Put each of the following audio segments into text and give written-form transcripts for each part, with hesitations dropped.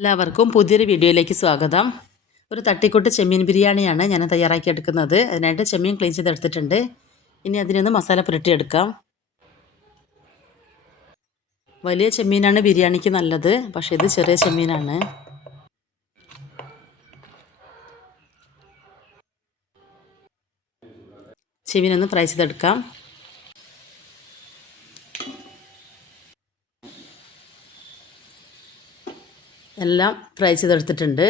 എല്ലാവർക്കും പുതിയൊരു വീഡിയോയിലേക്ക് സ്വാഗതം. ഒരു തട്ടിക്കൂട്ട് ചെമ്മീൻ ബിരിയാണിയാണ് ഞാൻ തയ്യാറാക്കിയെടുക്കുന്നത്. അതിനായിട്ട് ചെമ്മീൻ ക്ലീൻ ചെയ്തെടുത്തിട്ടുണ്ട്. ഇനി അതിനൊന്ന് മസാല പുരട്ടിയെടുക്കാം. വലിയ ചെമ്മീനാണ് ബിരിയാണിക്ക് നല്ലത്, പക്ഷേ ഇത് ചെറിയ ചെമ്മീനാണ്. ചെമ്മീനൊന്ന് ഫ്രൈ ചെയ്തെടുക്കാം. എല്ലാം ഫ്രൈ ചെയ്തെടുത്തിട്ടുണ്ട്.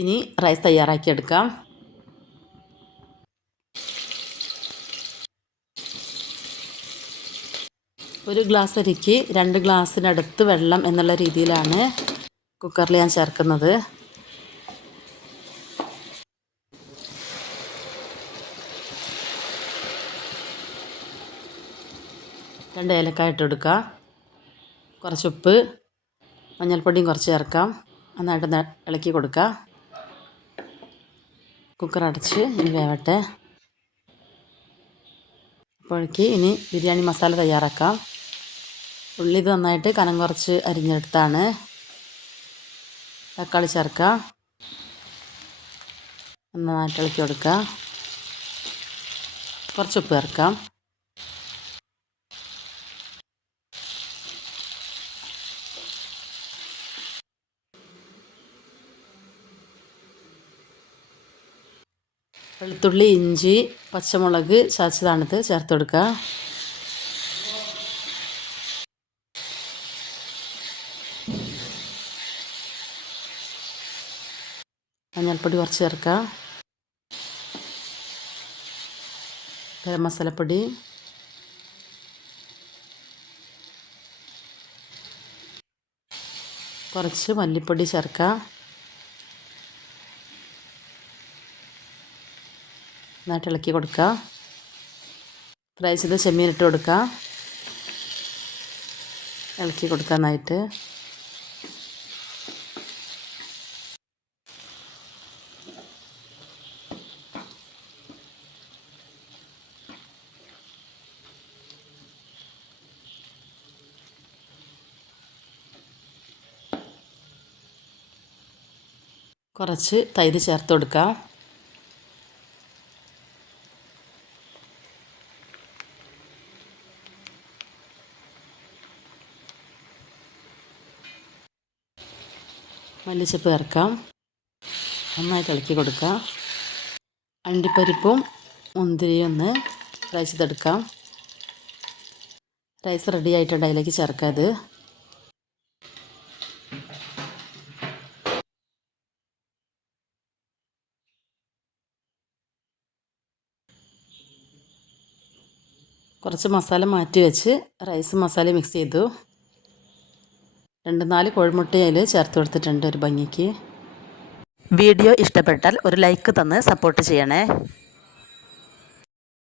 ഇനി റൈസ് തയ്യാറാക്കിയെടുക്കാം. ഒരു ഗ്ലാസ് അരിക്ക് 2 ഗ്ലാസ്സിനടുത്ത് വെള്ളം എന്നുള്ള രീതിയിലാണ് കുക്കറിൽ ഞാൻ ചേർക്കുന്നത്. രണ്ട് ഏലക്കായ ഇട്ടെടുക്കുക. കുറച്ച് ഉപ്പ്, മഞ്ഞൾപ്പൊടിയും കുറച്ച് ചേർക്കാം. നന്നായിട്ട് ഇളക്കി കൊടുക്കുക. കുക്കർ അടച്ച് ഇനി വേവട്ടെ. അപ്പോഴേക്ക് ഇനി ബിരിയാണി മസാല തയ്യാറാക്കാം. ഉള്ളി ഇത് നന്നായിട്ട് കനം കുറച്ച് അരിഞ്ഞെടുത്താണ്. തക്കാളി ചേർക്കുക. നന്നായിട്ട് ഇളക്കി കൊടുക്കുക. കുറച്ച് ഉപ്പ് ചേർക്കാം. വെളുത്തുള്ളി, ഇഞ്ചി, പച്ചമുളക് ചതച്ചതാണിത് ചേർത്ത് കൊടുക്കുക. മഞ്ഞൾപ്പൊടി കുറച്ച് ചേർക്കുക. ഗരം മസാലപ്പൊടി, കുറച്ച് മല്ലിപ്പൊടി ചേർക്കുക. നന്നായിട്ട് ഇളക്കി കൊടുക്കുക. ഫ്രൈ ചെയ്ത് ചെമ്മീൻ ഇട്ട് കൊടുക്കുക. ഇളക്കി കൊടുക്കുക നന്നായിട്ട്. കുറച്ച് തൈര് ചേർത്ത് കൊടുക്കുക. മല്ലിച്ചപ്പ് ചേർക്കാം. നന്നായിട്ട് ഇളക്കി കൊടുക്കുക. അണ്ടിപ്പരിപ്പും മുന്തിരിയും ഒന്ന് ഫ്രൈ ചെയ്തെടുക്കാം. റൈസ് റെഡി ആയിട്ടുണ്ട്. അതിലേക്ക് ചേർക്കാം. ഇത് കുറച്ച് മസാല മാറ്റി വെച്ച് റൈസും മസാലയും മിക്സ് ചെയ്തു. 2-4 കോഴിമുട്ട അതിൽ ചേർത്ത് കൊടുത്തിട്ടുണ്ട് ഒരു ഭംഗിക്ക്. വീഡിയോ ഇഷ്ടപ്പെട്ടാൽ ഒരു ലൈക്ക് തന്ന് സപ്പോർട്ട് ചെയ്യണേ.